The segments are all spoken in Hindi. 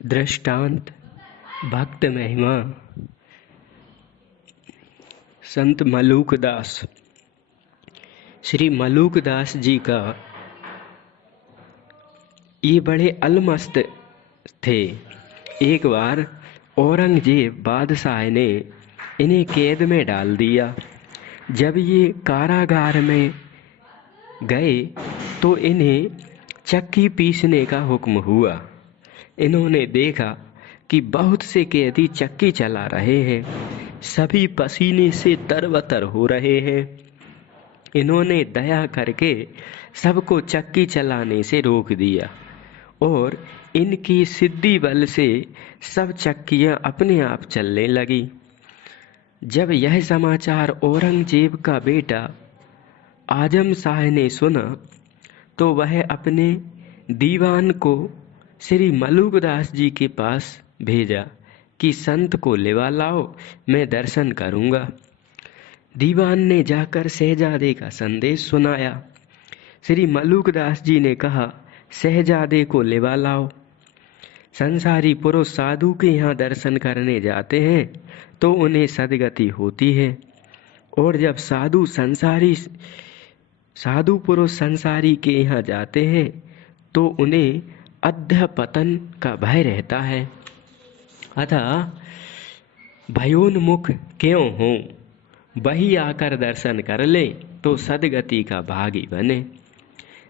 दृष्टांत भक्त महिमा। संत मलूकदास। श्री मलूकदास जी का ये बड़े अलमस्त थे। एक बार औरंगजेब बादशाह ने इन्हें कैद में डाल दिया। जब ये कारागार में गए तो इन्हें चक्की पीसने का हुक्म हुआ। इन्होंने देखा कि बहुत से कैदी चक्की चला रहे हैं, सभी पसीने से तरबतर हो रहे हैं। इन्होंने दया करके सबको चक्की चलाने से रोक दिया और इनकी सिद्धि बल से सब चक्कियां अपने आप चलने लगी। जब यह समाचार औरंगजेब का बेटा आजम शाह ने सुना तो वह अपने दीवान को श्री मलूकदास जी के पास भेजा कि संत को लेवा लाओ, मैं दर्शन करूंगा। दीवान ने जाकर शहजादे का संदेश सुनाया। श्री मलूकदास जी ने कहा, शहजादे को लेवा लाओ। संसारी पुरुष साधु के यहाँ दर्शन करने जाते हैं तो उन्हें सद्गति होती है, और जब साधु पुरुष संसारी के यहाँ जाते हैं तो उन्हें अधःपतन का भय रहता है। अतः भयोन्मुख क्यों हो, वही आकर दर्शन कर ले तो सद्गति का भागी बने।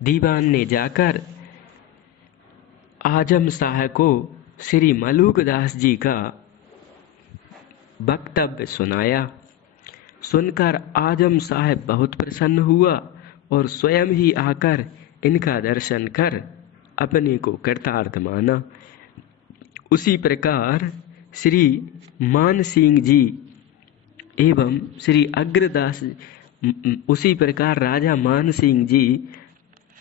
दीवान ने जाकर आजम शाह को श्री मलूकदास जी का वक्तव्य सुनाया। सुनकर आजम साहब बहुत प्रसन्न हुआ और स्वयं ही आकर इनका दर्शन कर अपने को कृतार्थ माना। उसी प्रकार श्री मान सिंह जी एवं श्री अग्रदास, उसी प्रकार राजा मान सिंह जी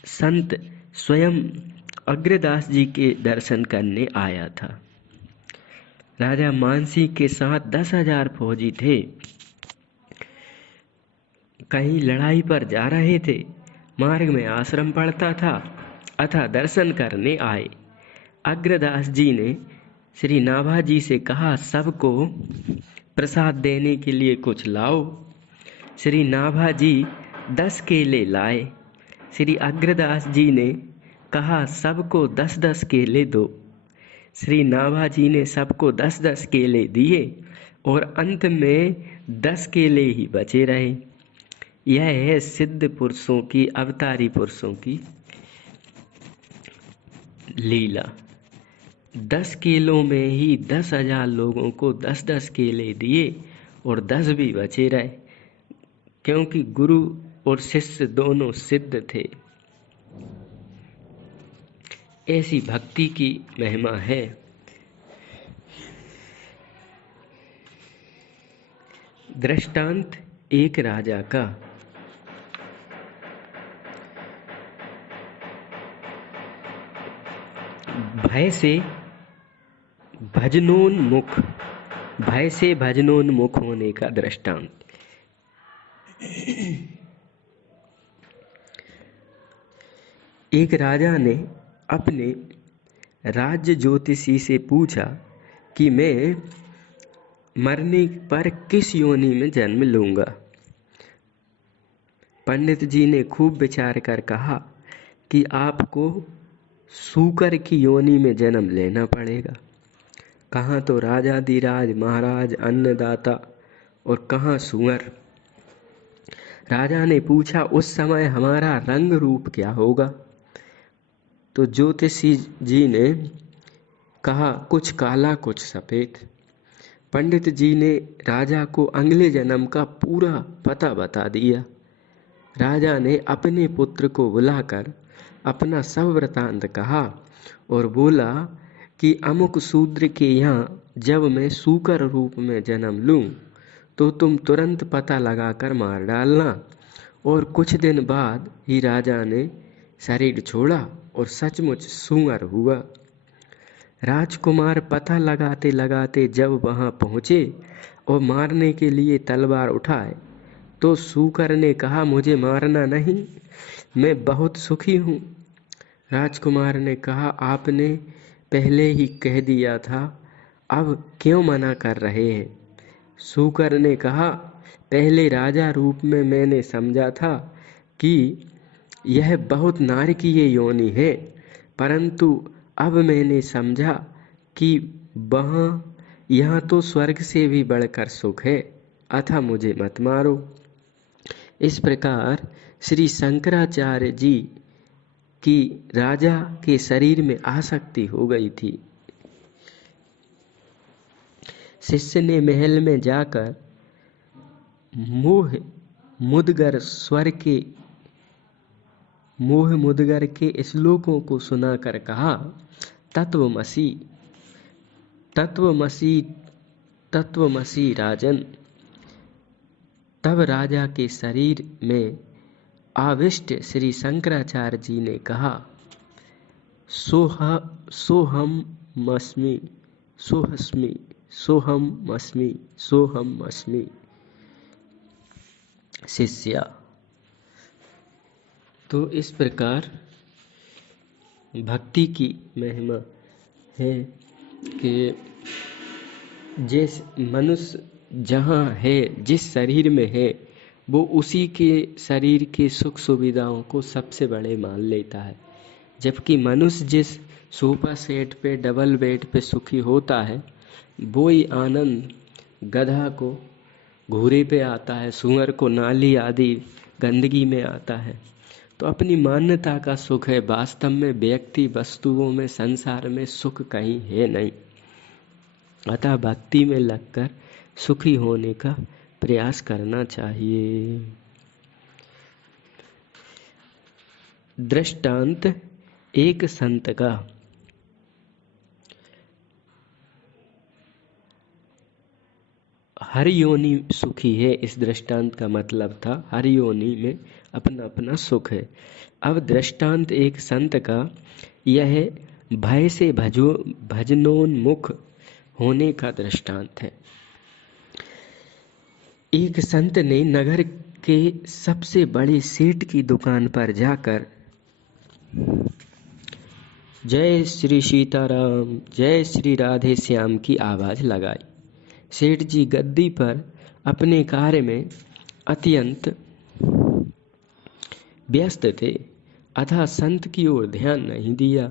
संत स्वयं अग्रदास जी के दर्शन करने आया था। राजा मान सिंह के साथ 10,000 फौजी थे। कहीं लड़ाई पर जा रहे थे, मार्ग में आश्रम पड़ता था, अतः दर्शन करने आए। अग्रदास जी ने श्री नाभा जी से कहा, सबको प्रसाद देने के लिए कुछ लाओ। श्री नाभा जी 10 केले लाए। श्री अग्रदास जी ने कहा, सबको 10-10 केले दो। श्री नाभा जी ने सबको 10-10 केले दिए और अंत में 10 केले ही बचे रहे। यह है सिद्ध पुरुषों की, अवतारी पुरुषों की लीला। 10 केलों में ही 10,000 लोगों को 10-10 केले दिए और 10 भी बचे रहे, क्योंकि गुरु और शिष्य दोनों सिद्ध थे। ऐसी भक्ति की महिमा है। दृष्टांत एक राजा का। भय से भजनोन्मुख होने का दृष्टांत। एक राजा ने अपने राज्य ज्योतिषी से पूछा कि मैं मरने पर किस योनि में जन्म लूंगा। पंडित जी ने खूब विचार कर कहा कि आपको सूकर की योनि में जन्म लेना पड़ेगा। कहाँ तो राजाधिराज महाराज अन्नदाता और कहाँ सुअर। राजा ने पूछा, उस समय हमारा रंग रूप क्या होगा? तो ज्योतिषी जी ने कहा, कुछ काला कुछ सफेद। पंडित जी ने राजा को अगले जन्म का पूरा पता बता दिया। राजा ने अपने पुत्र को बुलाकर अपना सब वृतांत कहा और बोला कि अमुक शूद्र के यहाँ जब मैं सूकर रूप में जन्म लूं तो तुम तुरंत पता लगाकर मार डालना। और कुछ दिन बाद ही राजा ने शरीर छोड़ा और सचमुच सूअर हुआ। राजकुमार पता लगाते लगाते जब वहां पहुंचे और मारने के लिए तलवार उठाए तो सूकर ने कहा, मुझे मारना नहीं, मैं बहुत सुखी हूँ। राजकुमार ने कहा, आपने पहले ही कह दिया था, अब क्यों मना कर रहे हैं? शूकर ने कहा, पहले राजा रूप में मैंने समझा था कि यह बहुत नारकीय योनि है, परंतु अब मैंने समझा कि यहाँ तो स्वर्ग से भी बढ़कर सुख है, अतः मुझे मत मारो। इस प्रकार श्री शंकराचार्य जी की राजा के शरीर में आसक्ति हो गई थी। शिष्य ने महल में जाकर मोह मुदगर के श्लोकों को सुनाकर कहा, तत्वमसि तत्वमसि तत्वमसि राजन। तब राजा के शरीर में आविष्ट श्री शंकराचार्य जी ने कहा, सोहमस्मि सोहमस्मि शिष्या। तो इस प्रकार भक्ति की महिमा है कि जिस मनुष्य जहाँ है, जिस शरीर में है, वो उसी के शरीर के सुख सुविधाओं को सबसे बड़े मान लेता है। जबकि मनुष्य जिस सोफा सेट पे, डबल बेड पे सुखी होता है, वो ही आनंद गधा को घूरे पे आता है, सूअर को नाली आदि गंदगी में आता है। तो अपनी मान्यता का सुख है, वास्तव में व्यक्ति वस्तुओं में, संसार में सुख कहीं है नहीं। अतः भक्ति में लगकर सुखी होने का प्रयास करना चाहिए। दृष्टांत एक संत का। हर योनि सुखी है, इस दृष्टांत का मतलब था हर योनि में अपना अपना सुख है। अब दृष्टांत एक संत का, यह भय से भजनोन्मुख होने का दृष्टांत है। एक संत ने नगर के सबसे बड़े सेठ की दुकान पर जाकर जय श्री सीताराम, जय श्री राधे श्याम की आवाज लगाई। सेठ जी गद्दी पर अपने कार्य में अत्यंत व्यस्त थे, अतः संत की ओर ध्यान नहीं दिया।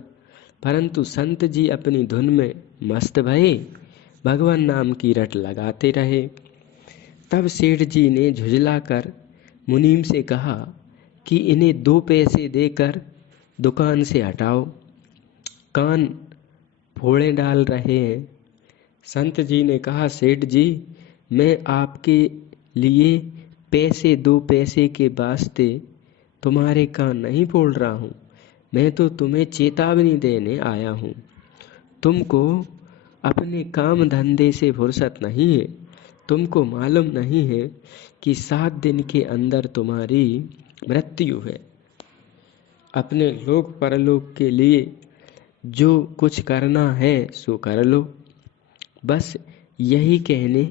परंतु संत जी अपनी धुन में मस्त भये भगवान नाम की रट लगाते रहे। तब सेठ जी ने झुझलाकर मुनीम से कहा कि इन्हें 2 पैसे देकर दुकान से हटाओ, कान फोड़े डाल रहे हैं। संत जी ने कहा, सेठ जी, मैं आपके लिए 2 पैसे के वास्ते तुम्हारे कान नहीं फोड़ रहा हूँ, मैं तो तुम्हें चेतावनी देने आया हूँ। तुमको अपने काम धंधे से फुर्सत नहीं है, तुमको मालूम नहीं है कि 7 दिन के अंदर तुम्हारी मृत्यु है। अपने लोक परलोक के लिए जो कुछ करना है सो कर लो। बस यही कहने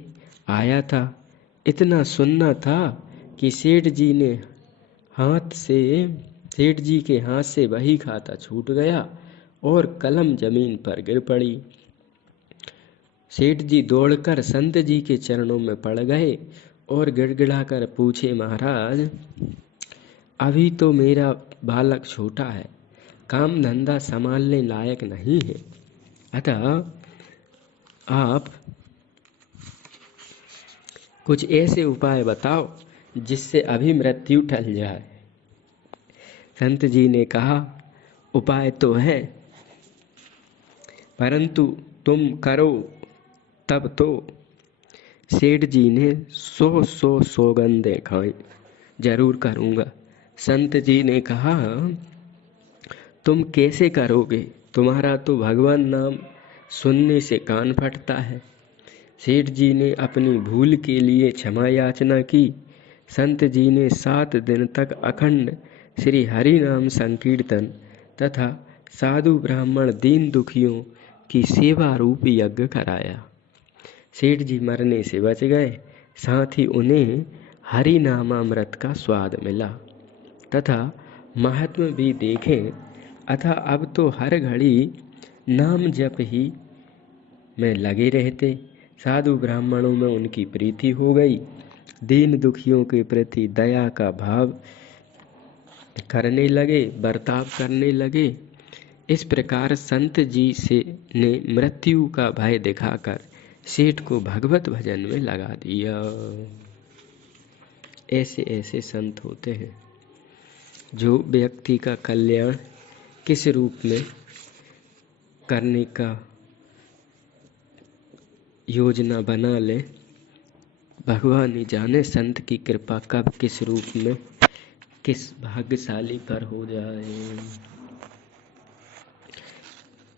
आया था। इतना सुनना था कि सेठ जी के हाथ से वही खाता छूट गया और कलम जमीन पर गिर पड़ी। सेठ जी दौड़कर संत जी के चरणों में पड़ गए और गिड़गिड़ाकर पूछे, महाराज, अभी तो मेरा बालक छोटा है, काम धंधा संभालने लायक नहीं है, अतः आप कुछ ऐसे उपाय बताओ जिससे अभी मृत्यु टल जाए। संत जी ने कहा, उपाय तो है, परंतु तुम करो तब तो। सेठ जी ने 100 सौगंधें खाई, जरूर करूँगा। संत जी ने कहा, तुम कैसे करोगे, तुम्हारा तो भगवान नाम सुनने से कान फटता है। सेठ जी ने अपनी भूल के लिए क्षमा याचना की। संत जी ने 7 दिन तक अखंड श्री हरि नाम संकीर्तन तथा साधु ब्राह्मण दीन दुखियों की सेवा रूप यज्ञ कराया। सेठ जी मरने से बच गए, साथ ही उन्हें हरि नामामृत का स्वाद मिला तथा महात्मा भी देखें। अतः अब तो हर घड़ी नाम जप ही में लगे रहते। साधु ब्राह्मणों में उनकी प्रीति हो गई। दीन दुखियों के प्रति दया का भाव करने लगे, बर्ताव करने लगे। इस प्रकार संत जी से ने मृत्यु का भय दिखाकर सेठ को भगवत भजन में लगा दिया। ऐसे ऐसे संत होते हैं जो व्यक्ति का कल्याण किस रूप में करने का योजना बना ले। भगवान ही जाने संत की कृपा कब किस रूप में किस भाग्यशाली पर हो जाए।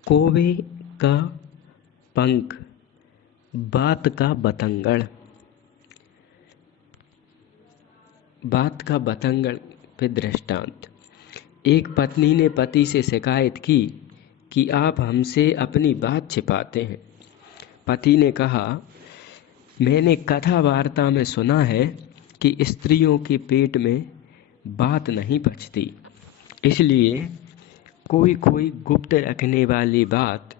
कौवे का पंख, बात का बतंगड़। बात का बतंगड़ पे दृष्टांत। एक पत्नी ने पति से शिकायत की कि आप हमसे अपनी बात छिपाते हैं। पति ने कहा, मैंने कथा वार्ता में सुना है कि स्त्रियों के पेट में बात नहीं पचती, इसलिए कोई कोई गुप्त रखने वाली बात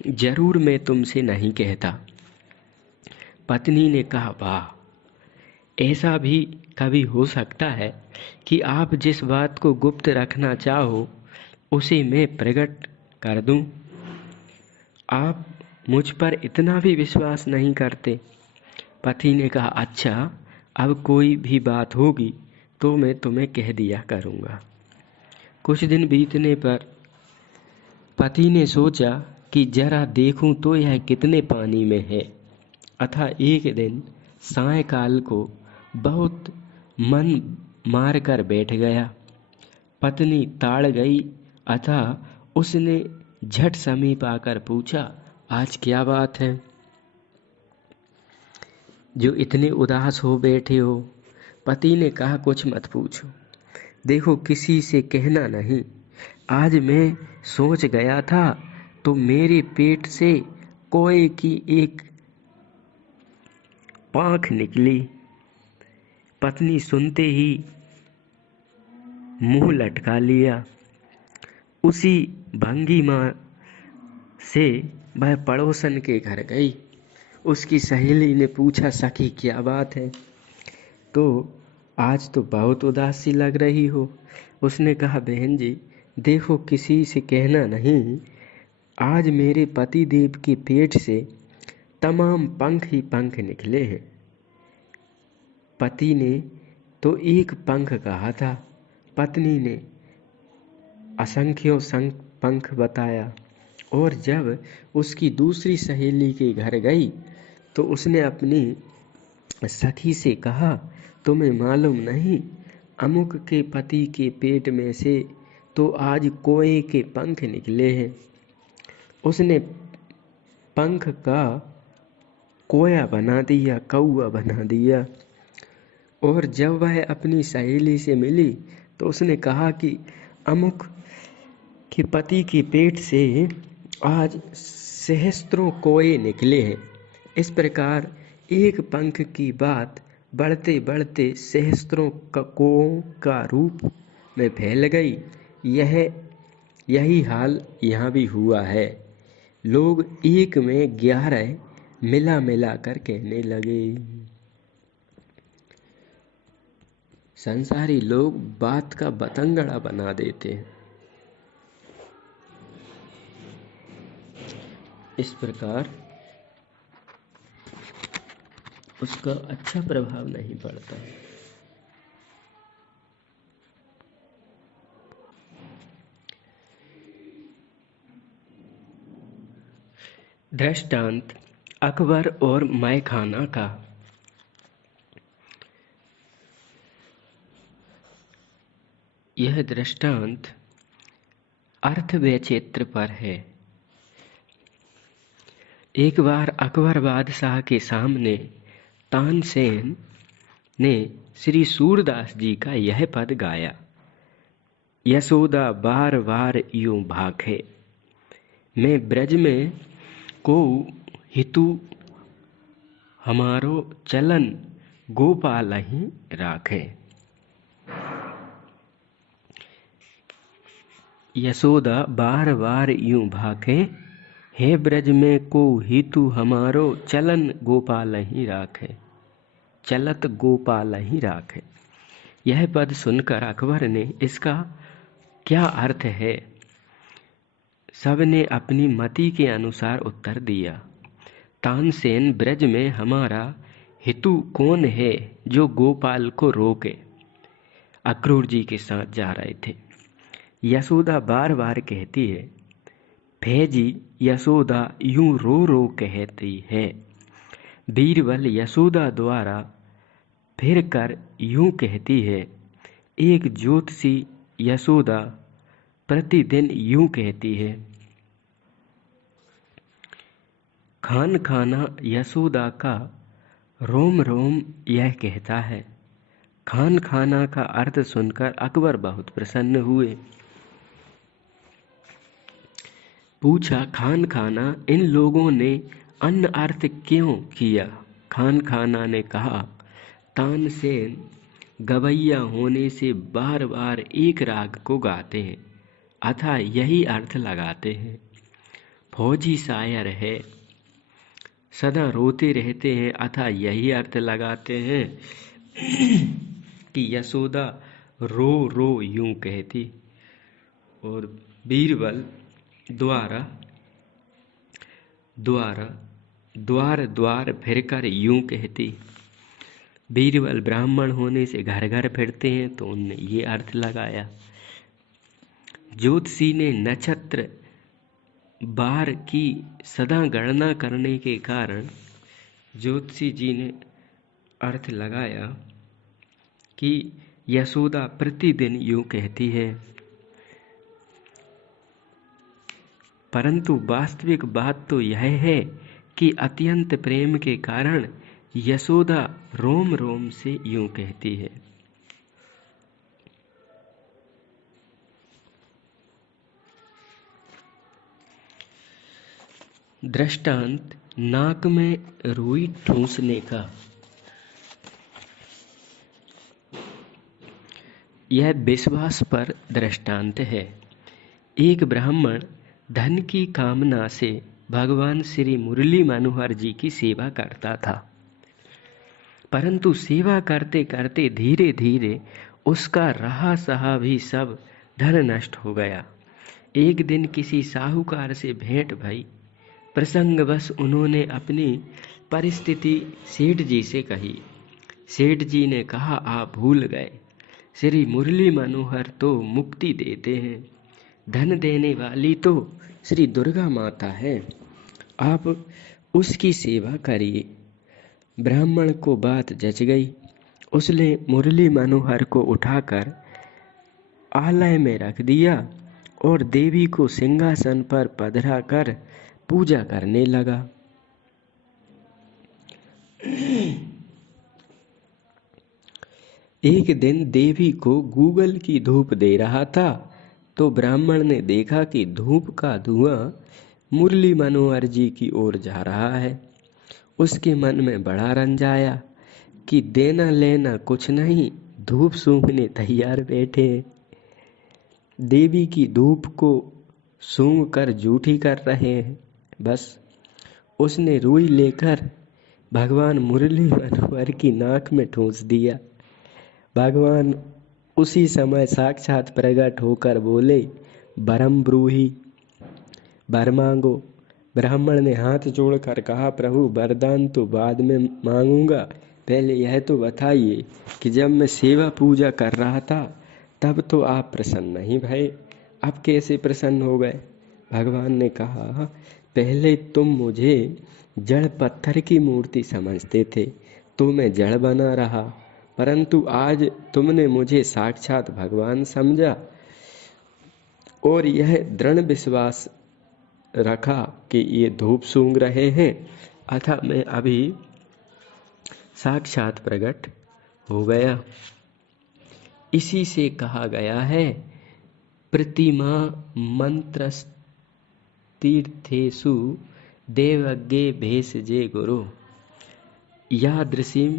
जरूर मैं तुमसे नहीं कहता। पत्नी ने कहा, वाह, ऐसा भी कभी हो सकता है कि आप जिस बात को गुप्त रखना चाहो उसे मैं प्रकट कर दूं। आप मुझ पर इतना भी विश्वास नहीं करते। पति ने कहा, अच्छा, अब कोई भी बात होगी तो मैं तुम्हें कह दिया करूँगा। कुछ दिन बीतने पर पति ने सोचा कि जरा देखूं तो यह कितने पानी में है। अतः एक दिन सायंकाल को बहुत मन मार कर बैठ गया। पत्नी ताड़ गई, अतः उसने झट समीप आकर पूछा, आज क्या बात है जो इतने उदास हो बैठे हो? पति ने कहा, कुछ मत पूछो, देखो किसी से कहना नहीं। आज मैं सोच गया था तो मेरे पेट से कौए की एक पांख निकली। पत्नी सुनते ही मुंह लटका लिया। उसी भंगिमा से वह पड़ोसन के घर गई। उसकी सहेली ने पूछा, सखी क्या बात है? तो आज तो बहुत उदासी लग रही हो। उसने कहा, बहन जी देखो किसी से कहना नहीं, आज मेरे पति देव के पेट से तमाम पंख ही पंख निकले हैं। पति ने तो एक पंख कहा था, पत्नी ने असंख्यों पंख बताया। और जब उसकी दूसरी सहेली के घर गई तो उसने अपनी सखी से कहा, तुम्हें मालूम नहीं, अमुक के पति के पेट में से तो आज कौए के पंख निकले हैं। उसने पंख का कोया बना दिया, कौआ बना दिया। और जब वह अपनी सहेली से मिली तो उसने कहा कि अमुक के पति के पेट से आज सहस्त्रों कौए निकले हैं। इस प्रकार एक पंख की बात बढ़ते बढ़ते सहस्त्रों कौओं का रूप में फैल गई। यही हाल यहाँ भी हुआ है। लोग एक में 11 मिला मिला कर कहने लगे। संसारी लोग बात का बतंगड़ा बना देते हैं। इस प्रकार उसका अच्छा प्रभाव नहीं पड़ता। दृष्टांत अकबर और मैखाना का। यह दृष्टांत अर्थ वैचित्र पर है। एक बार अकबर बादशाह के सामने तानसेन ने श्री सूरदास जी का यह पद गाया, यशोदा बार बार यूं भाखे, मैं ब्रज में को हितु हमारो चलन गोपाल ही राखे। यशोदा बार बार यूं भाखे, हे ब्रज में को हितु हमारो, चलन गोपाल ही राखे, चलत गोपाल ही राखे। यह पद सुनकर अकबर ने इसका क्या अर्थ है, सबने अपनी मति के अनुसार उत्तर दिया। तानसेन, ब्रज में हमारा हितु कौन है जो गोपाल को रोके। अक्रूर जी के साथ जा रहे थे। यशोदा बार बार कहती है, भेजी यशोदा यूं रो रो कहती है। बीरबल यशोदा द्वारा फिर कर यूं कहती है। एक ज्योतिषी यशोदा प्रतिदिन यूं कहती है। खान खाना यशोदा का रोम रोम यह कहता है। खान खाना का अर्थ सुनकर अकबर बहुत प्रसन्न हुए। पूछा, खान खाना, इन लोगों ने अन्न अर्थ क्यों किया। खान खाना ने कहा, तानसेन गवैया होने से बार बार एक राग को गाते हैं, अतः यही अर्थ लगाते हैं। फौजी शायर है, सदा रोते रहते हैं, अतः यही अर्थ लगाते हैं कि यशोदा रो रो यूं कहती। और बीरबल द्वार द्वार फिरकर यूं कहती। बीरबल ब्राह्मण होने से घर घर फिरते हैं, तो उनने ये अर्थ लगाया। ज्योतिषी ने नक्षत्र बार की सदा गणना करने के कारण ज्योतिषी जी ने अर्थ लगाया कि यशोदा प्रतिदिन यूं कहती है। परंतु वास्तविक बात तो यह है कि अत्यंत प्रेम के कारण यशोदा रोम रोम से यूं कहती है। दृष्टांत नाक में रुई ठूंसने का। यह विश्वास पर दृष्टांत है। एक ब्राह्मण धन की कामना से भगवान श्री मुरली मनोहर जी की सेवा करता था, परंतु सेवा करते करते धीरे धीरे उसका रहा सहा भी सब धन नष्ट हो गया। एक दिन किसी साहूकार से भेंट भई। प्रसंगवश उन्होंने अपनी परिस्थिति सेठ जी से कही। सेठ जी ने कहा, आप भूल गए, श्री मुरली मनोहर तो मुक्ति देते हैं, धन देने वाली तो श्री दुर्गा माता है, आप उसकी सेवा करिए। ब्राह्मण को बात जच गई। उसने मुरली मनोहर को उठाकर आलय में रख दिया और देवी को सिंहासन पर पधरा कर पूजा करने लगा। एक दिन देवी को गूगल की धूप दे रहा था, तो ब्राह्मण ने देखा कि धूप का धुआं मुरली मनोहर जी की ओर जा रहा है। उसके मन में बड़ा रंजाया कि देना लेना कुछ नहीं, धूप सूंघने तैयार बैठे। देवी की धूप को सूंघ कर जूठी कर रहे हैं। बस उसने रुई लेकर भगवान मुरली मनोहर की नाक में ठूंस दिया। भगवान उसी समय साक्षात प्रकट होकर बोले, बरम ब्रूही, वर मांगो। ब्राह्मण ने हाथ जोड़कर कहा, प्रभु वरदान तो बाद में मांगूंगा, पहले यह तो बताइए कि जब मैं सेवा पूजा कर रहा था तब तो आप प्रसन्न नहीं भये, अब कैसे प्रसन्न हो गए। भगवान ने कहा, पहले तुम मुझे जड़ पत्थर की मूर्ति समझते थे तो मैं जड़ बना रहा, परंतु आज तुमने मुझे साक्षात भगवान समझा और यह दृढ़ विश्वास रखा कि ये धूप सूंघ रहे हैं, अतः मैं अभी साक्षात प्रकट हो गया। इसी से कहा गया है, प्रतिमा मंत्रस्तीर्थेषु देवज्ञे भेषजे गुरु, यादृशीं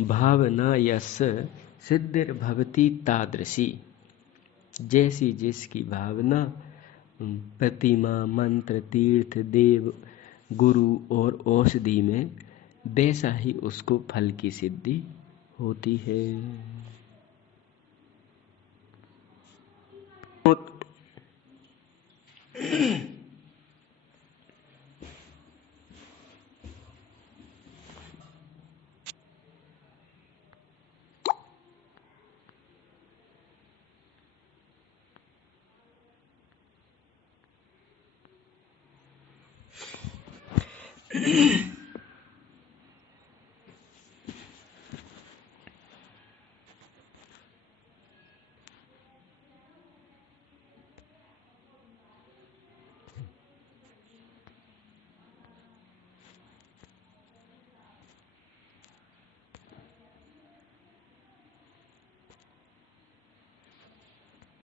भावना यस्य सिद्धिर्भवति तादृशी। जैसी जिसकी भावना प्रतिमा, मंत्र, तीर्थ, देव, गुरु और औषधि में, वैसा ही उसको फल की सिद्धि होती है।